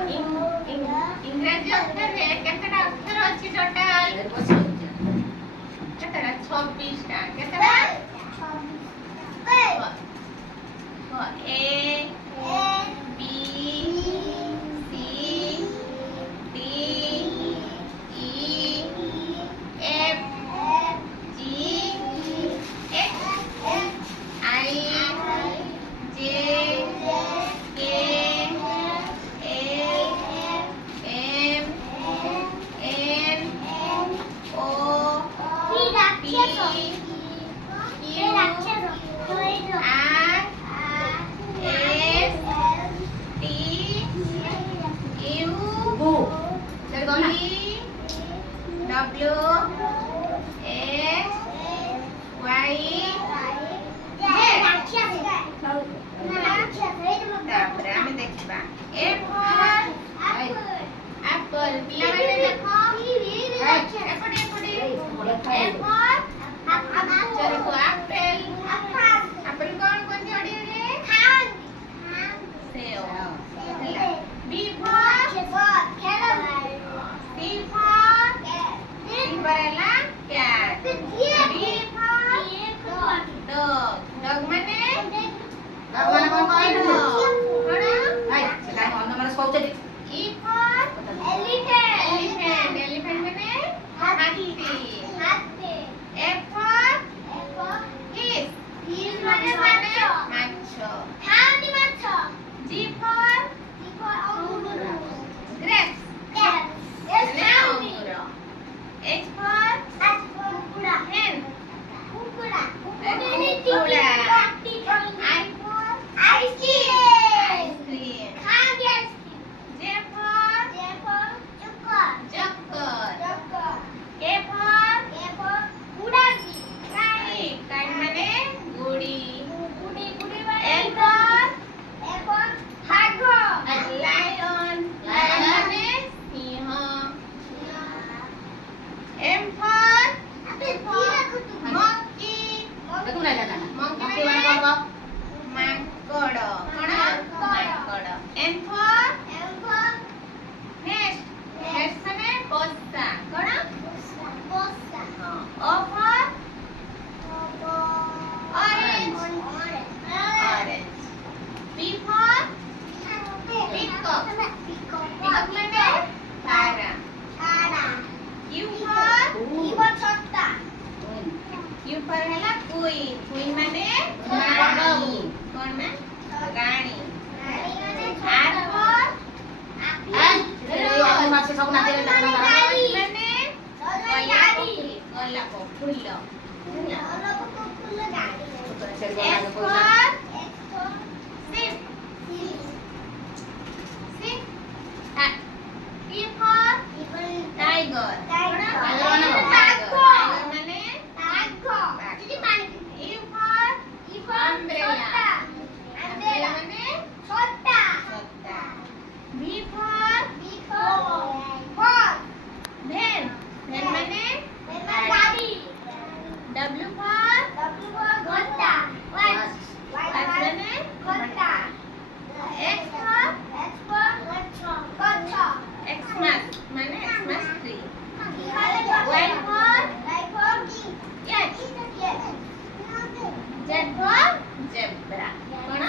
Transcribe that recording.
ଇଂରାଜୀ ଅକ୍ଷରରେ କେତେଟା ଅକ୍ଷର ଅଛି ଟୋଟାଲ? କେତେଟା? 26ଟା। କେତେଟା? A B C D E F G H I J K L M N O P Q W X Y ତାପରେ ଆମେ ଦେଖିବା A for apple ପିଲାମାନେ ଦେଖ ଏପଟେ ଏପଟେ A for ଚରକୁ apple apple କଣ କୁହନ୍ତି ଓଡ଼ିଆରେ? ସେଓ ହେଲା। B for C for ହେଲା cat D for dog dog ମାନେ E for elephant elephant ମାନେ ହାତୀ F for fish ମାନେ ମାଛ G for grapes ମାନେ ଅଙ୍ଗୁର H for hen କୁକୁଡ଼ା I for ice cream J for joker K for kite ମାନେ ଗୁଡ଼ି L for lion ମାନେ ସିଂହ M for monkey monkey ମାନେ ମାଙ୍କଡ଼ କଣ ମାଙ୍କଡ଼ N for nest nest ମାନେ ବସା କଣ O for orange P for peacock peacock ମାନେ ପାରା Q for ହେଲା queen ମାନେ ରାଣୀ କଣ ନା ରାଣୀ R for ଗୋଲାପ ଫୁଲ S for sheep T for tiger tiger ମାନେ U for umbrella umbrella ମାନେ ଛତା V for van van ମାନେ ଗାଡ଼ି W for watch ମାନେ ଘଣ୍ଟା X for Xmas ମାନେ Xmas tree Y for yes Z for zebra କଣ